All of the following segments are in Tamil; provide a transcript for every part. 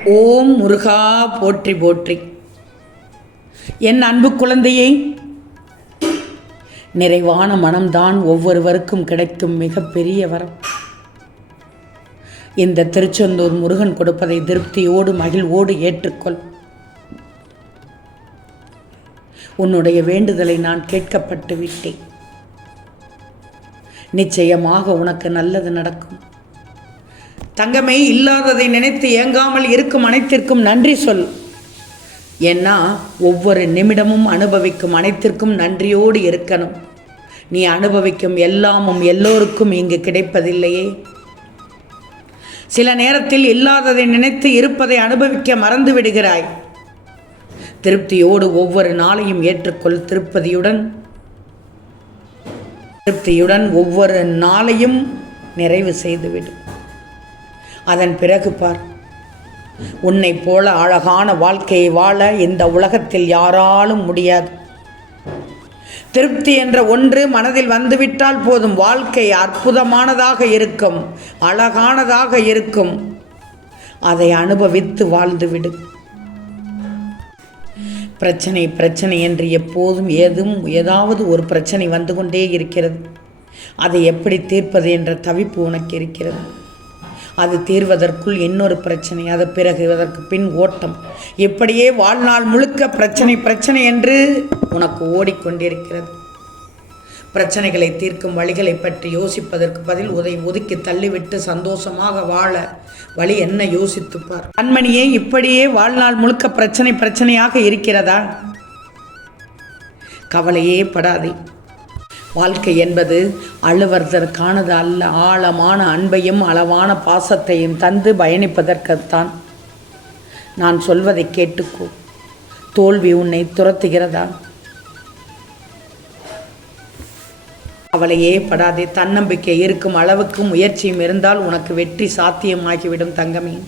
ஓம் முருகா போற்றி போற்றி. என் அன்பு குழந்தையே நிறைவான மனம்தான் ஒவ்வொருவருக்கும் கிடைக்கும் மிகப்பெரிய வரம். இந்த திருச்செந்தூர் முருகன் கொடுப்பதை திருப்தியோடு மகிழ்வோடு ஏற்றுக்கொள். உன்னுடைய வேண்டுதலை நான் கேட்கப்பட்டு விட்டேன் நிச்சயமாக உனக்கு நல்லது நடக்கும். தங்கமே இல்லாததை நினைத்து ஏங்காமல் இருக்கும் அனைத்திற்கும் நன்றி சொல். ஏன்னா ஒவ்வொரு நிமிடமும் அனுபவிக்கும் அனைத்திற்கும் நன்றியோடு இருக்கணும். நீ அனுபவிக்கும் எல்லாமும் எல்லோருக்கும் இங்கு கிடைப்பதில்லையே. சில நேரத்தில் இல்லாததை நினைத்து இருப்பதை அனுபவிக்க மறந்து விடுகிறாய். திருப்தியோடு ஒவ்வொரு நாளையும் ஏற்றுக்கொள் திருப்பதியுடன். திருப்தியுடன் ஒவ்வொரு நாளையும் நிறைவு செய்துவிடும் அதன் பிறகு பார். உன்னைப் போல அழகான வாழ்க்கையை வாழ இந்த உலகத்தில் யாராலும் முடியாது. திருப்தி என்ற ஒன்று மனதில் வந்துவிட்டால் போதும். வாழ்க்கை அற்புதமானதாக இருக்கும் அழகானதாக இருக்கும். அதை அனுபவித்து வாழ்ந்துவிடு பிரச்சனை பிரச்சனை என்று எப்போதும் ஏதும் ஏதாவது ஒரு பிரச்சனை வந்து கொண்டே இருக்கிறது. அதை எப்படி தீர்ப்பது என்ற தவிப்பு உனக்கு இருக்கிறது. அது தீர்வதற்குள் இன்னொரு பிரச்சனை அது பிறகு அதற்கு பின் ஓட்டம். இப்படியே வாழ்நாள் முழுக்க பிரச்சனை பிரச்சனை என்று உனக்கு ஓடிக்கொண்டிருக்கிறது. பிரச்சனைகளை தீர்க்கும் வழிகளை பற்றி யோசிப்பதற்கு பதில் உதை ஒதுக்கி தள்ளிவிட்டு சந்தோஷமாக வாழ வழி என்ன யோசித்துப்பார்? கண்மணியே இப்படியே வாழ்நாள் முழுக்க பிரச்சனை பிரச்சனையாக இருக்கிறதா? கவலையே படாதே. வாழ்க்கை என்பது அழுவதற்கானது அல்ல ஆழமான அன்பையும் அளவான பாசத்தையும் தந்து பயணிப்பதற்குத்தான். நான் சொல்வதை கேட்டுக்கோ. தோல்வி உன்னை துரத்துகிறதா? அவளையே படாதே. தன்னம்பிக்கை இருக்கும் அளவுக்கு முயற்சியும் இருந்தால் உனக்கு வெற்றி சாத்தியமாகிவிடும் தங்கமே.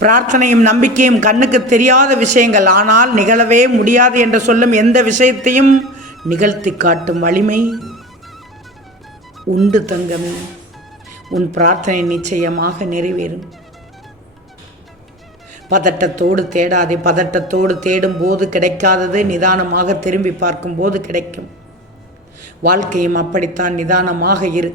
பிரார்த்தனையும் நம்பிக்கையும் கண்ணுக்கு தெரியாத விஷயங்கள். ஆனால் நிகழவே முடியாது என்று சொல்லும் எந்த விஷயத்தையும் நிகழ்த்தி காட்டும் வலிமை உண்டு தங்கமே. உன் பிரார்த்தனை நிச்சயமாக நிறைவேறும். பதட்டத்தோடு தேடாதே பதட்டத்தோடு தேடும் போது கிடைக்காதது நிதானமாக திரும்பி பார்க்கும் போது கிடைக்கும். வாழ்க்கையும் அப்படித்தான் நிதானமாக இரு.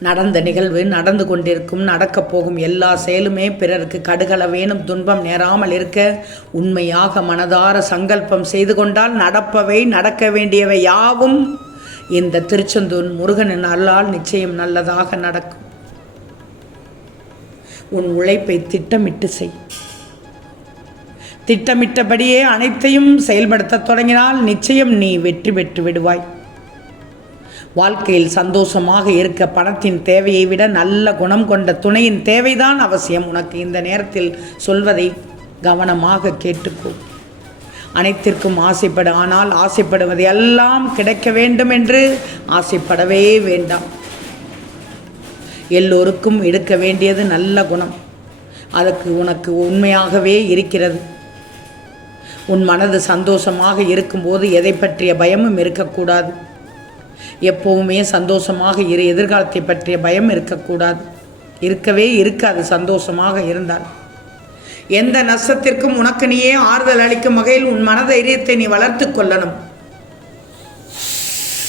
நடந்த நிகழ்வு நடந்து கொண்டிருக்கும் நடக்கப் போகும் எல்லா செயலுமே பிறருக்கு கடுகள வேணும் துன்பம் நேராமல் இருக்க உண்மையாக மனதார சங்கல்பம் செய்து கொண்டால் நடப்பவை நடக்க வேண்டியவை யாவும் இந்த திருச்செந்தூர் முருகனின் அல்லால் நிச்சயம் நல்லதாக நடக்கும். உன் உழைப்பை திட்டமிட்டு செய். திட்டமிட்டபடியே அனைத்தையும் செயல்படுத்தத் தொடங்கினால் நிச்சயம் நீ வெற்றி பெற்று விடுவாய். வாழ்க்கையில் சந்தோஷமாக இருக்க பணத்தின் தேவையை விட நல்ல குணம் கொண்ட துணையின் தேவைதான் அவசியம். உனக்கு இந்த நேரத்தில் சொல்வதை கவனமாக கேட்டுக்கோ அனைத்திற்கும் ஆசைப்படு. ஆனால் ஆசைப்படுவது எல்லாம் கிடைக்க வேண்டும் என்று ஆசைப்படவே வேண்டாம். எல்லோருக்கும் எடுக்க வேண்டியது நல்ல குணம். அதுக்கு உனக்கு உண்மையாகவே இருக்கிறது. உன் மனது சந்தோஷமாக இருக்கும்போது எதை பற்றிய பயமும் இருக்கக்கூடாது. எப்போவுமே சந்தோஷமாக இரு. எதிர்காலத்தை பற்றிய பயம் இருக்கக்கூடாது. இருக்கவே இருக்காது சந்தோஷமாக இருந்தால். எந்த நஷ்டத்திற்கும் உனக்கு நீயே ஆறுதல் அளிக்கும் வகையில் உன் மனதைரியத்தை நீ வளர்த்து கொள்ளணும்.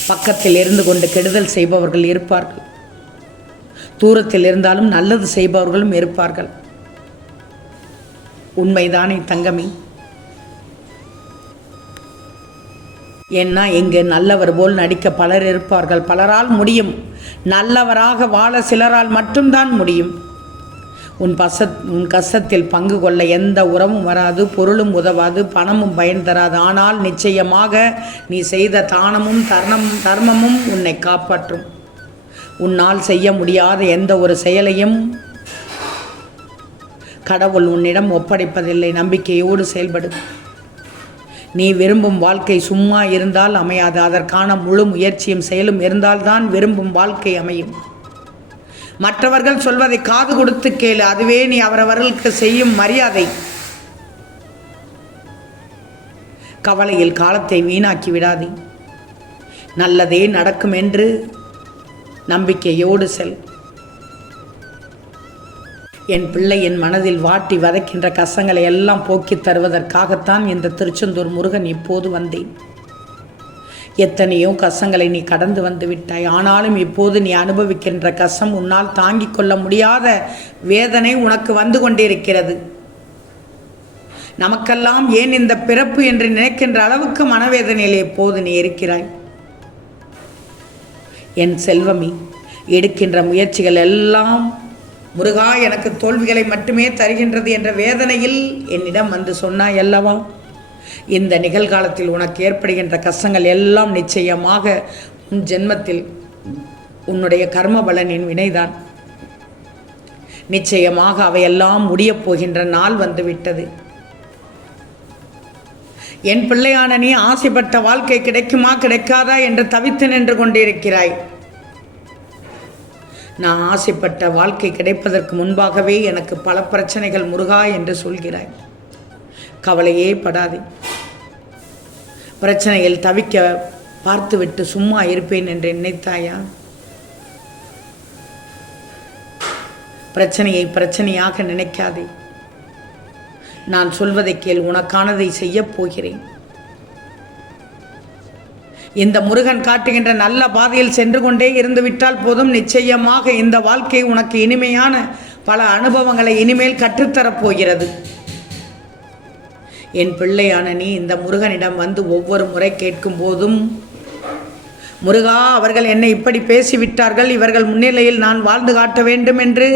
பக்கத்தில் இருந்து கொண்டு கெடுதல் செய்பவர்கள் இருப்பார்கள். தூரத்தில் இருந்தாலும் நல்லது செய்பவர்களும் இருப்பார்கள். உண்மைதானே தங்கமி? ஏன்னா இங்கு நல்லவர் போல் நடிக்க பலர் இருப்பார்கள். பலரால் முடியும். நல்லவராக வாழ சிலரால் மட்டும்தான் முடியும். உன் பச உன் கஷ்டத்தில் பங்கு கொள்ள எந்த உறவும் வராது. பொருளும் உதவாது. பணமும் பயன் தராது. ஆனால் நிச்சயமாக நீ செய்த தானமும் தர்ணம் தர்மமும் உன்னை காப்பாற்றும். உன்னால் செய்ய முடியாத எந்த ஒரு செயலையும் கடவுள் உன்னிடம் ஒப்படைப்பதில்லை. நம்பிக்கையோடு செயல்படும் நீ விரும்பும் வாழ்க்கை சும்மா இருந்தால் அமையாது. அதற்கான முழு முயற்சியும் செயலும் இருந்தால்தான் விரும்பும் வாழ்க்கை அமையும். மற்றவர்கள் சொல்வதை காது கொடுத்து கேளு. அதுவே நீ அவரவர்களுக்கு செய்யும் மரியாதை. கவலையில் காலத்தை வீணாக்கி விடாதே. நல்லதே நடக்கும் என்று நம்பிக்கையோடு செல். என் பிள்ளை என் மனதில் வாட்டி வதைக்கின்ற கசங்களை எல்லாம் போக்கித் தருவதற்காகத்தான் இந்த திருச்செந்தூர் முருகன் இப்போது வந்தேன். எத்தனையோ கசங்களை நீ கடந்து வந்து விட்டாய். ஆனாலும் இப்போது நீ அனுபவிக்கின்ற கசம் உன்னால் தாங்கிக் கொள்ள முடியாத வேதனை உனக்கு வந்து கொண்டிருக்கிறது. நமக்கெல்லாம் ஏன் இந்த பிறப்பு என்று நினைக்கின்ற அளவுக்கு மனவேதனையில் எப்போது நீ இருக்கிறாய்? என் செல்வமி எடுக்கின்ற முயற்சிகள் எல்லாம் முருகா எனக்கு தோல்விகளை மட்டுமே தருகின்றது என்ற வேதனையில் என்னிடம் வந்து சொன்னாய் அல்லவா? இந்த நிகழ்காலத்தில் உனக்கு ஏற்படுகின்ற கஷ்டங்கள் எல்லாம் நிச்சயமாக உன் ஜென்மத்தில் உன்னுடைய கர்ம பலனின் வினைதான். நிச்சயமாக அவையெல்லாம் முடியப் போகின்ற நாள் வந்துவிட்டது. என் பிள்ளையான நீ ஆசைப்பட்ட வாழ்க்கை கிடைக்குமா கிடைக்காதா என்று தவித்து நின்று கொண்டிருக்கிறாய். நான் ஆசைப்பட்ட வாழ்க்கை கிடைப்பதற்கு முன்பாகவே எனக்கு பல பிரச்சனைகள் முருகா என்று சொல்கிறாய். கவலையே படாதே. பிரச்சனையில் தவிக்க பார்த்துவிட்டு சும்மா இருப்பேன் என்று நினைத்தாயா? பிரச்சனையை பிரச்சனையாக நினைக்காதே. நான் சொல்வதை கேள் உனக்கானதை செய்யப் போகிறேன். இந்த முருகன் காட்டுகின்ற நல்ல பாதையில் சென்று கொண்டே இருந்துவிட்டால் போதும். நிச்சயமாக இந்த வாழ்க்கை உனக்கு இனிமையான பல அனுபவங்களை இனிமேல் கற்றுத்தரப்போகிறது என் பிள்ளையான நீ இந்த முருகனிடம் வந்து ஒவ்வொரு முறை கேட்கும் போதும் முருகா அவர்கள் என்னை இப்படி பேசிவிட்டார்கள். இவர்கள் முன்னிலையில் நான் வாழ்ந்து காட்ட வேண்டும் என்று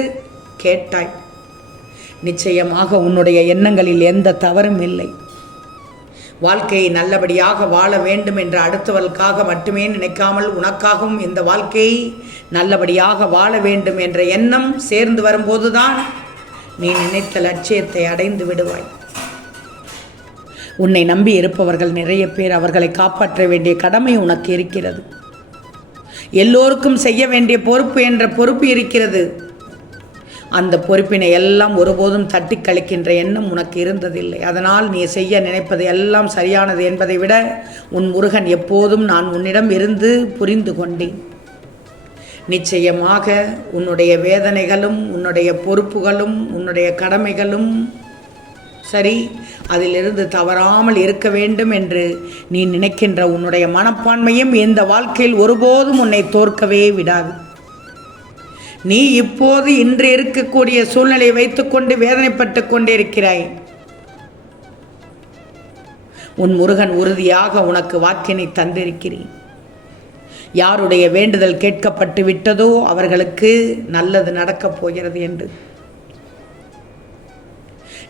கேட்டாய். நிச்சயமாக உன்னுடைய எண்ணங்களில் எந்த தவறும் இல்லை. வாழ்க்கையை நல்லபடியாக வாழ வேண்டும் என்ற அடுத்தவர்களுக்காக மட்டுமே நினைக்காமல் உனக்காகவும் இந்த வாழ்க்கையை நல்லபடியாக வாழ வேண்டும் என்ற எண்ணம் சேர்ந்து வரும்போதுதான் நீ நினைத்த லட்சியத்தை அடைந்து விடுவாய். உன்னை நம்பி இருப்பவர்கள் நிறைய பேர் அவர்களை காப்பாற்ற வேண்டிய கடமை உனக்கு இருக்கிறது. எல்லோருக்கும் செய்ய வேண்டிய பொறுப்பு என்ற பொறுப்பு இருக்கிறது. அந்த பொறுப்பினை எல்லாம் ஒருபோதும் தட்டி கழிக்கின்ற எண்ணம் உனக்கு இருந்ததில்லை. அதனால் நீ செய்ய நினைப்பது எல்லாம் சரியானது என்பதை விட உன் முருகன் எப்போதும் நான் உன்னிடம் இருந்து புரிந்து கொண்டேன். நிச்சயமாக உன்னுடைய வேதனைகளும் உன்னுடைய பொறுப்புகளும் உன்னுடைய கடமைகளும் சரி அதிலிருந்து தவறாமல் இருக்க வேண்டும் என்று நீ நினைக்கின்ற உன்னுடைய மனப்பான்மையும் இந்த வாழ்க்கையில் ஒருபோதும் உன்னை தோற்கவே விடாது. நீ இப்போது இன்று இருக்கக்கூடிய சூழ்நிலையை வைத்துக்கொண்டு வேதனைப்பட்டு கொண்டிருக்கிறாய். உன் முருகன் உறுதியாக உனக்கு வாக்கினை தந்திருக்கிறேன். யாருடைய வேண்டுதல் கேட்கப்பட்டு விட்டதோ அவர்களுக்கு நல்லது நடக்கப் போகிறது என்று.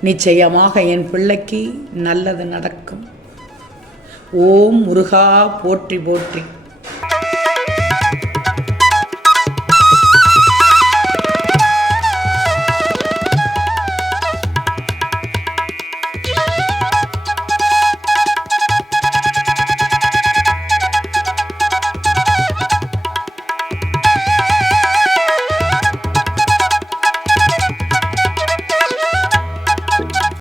நிச்சயமாக என் பிள்ளைக்கு நல்லது நடக்கும். ஓம் முருகா போற்றி போற்றி.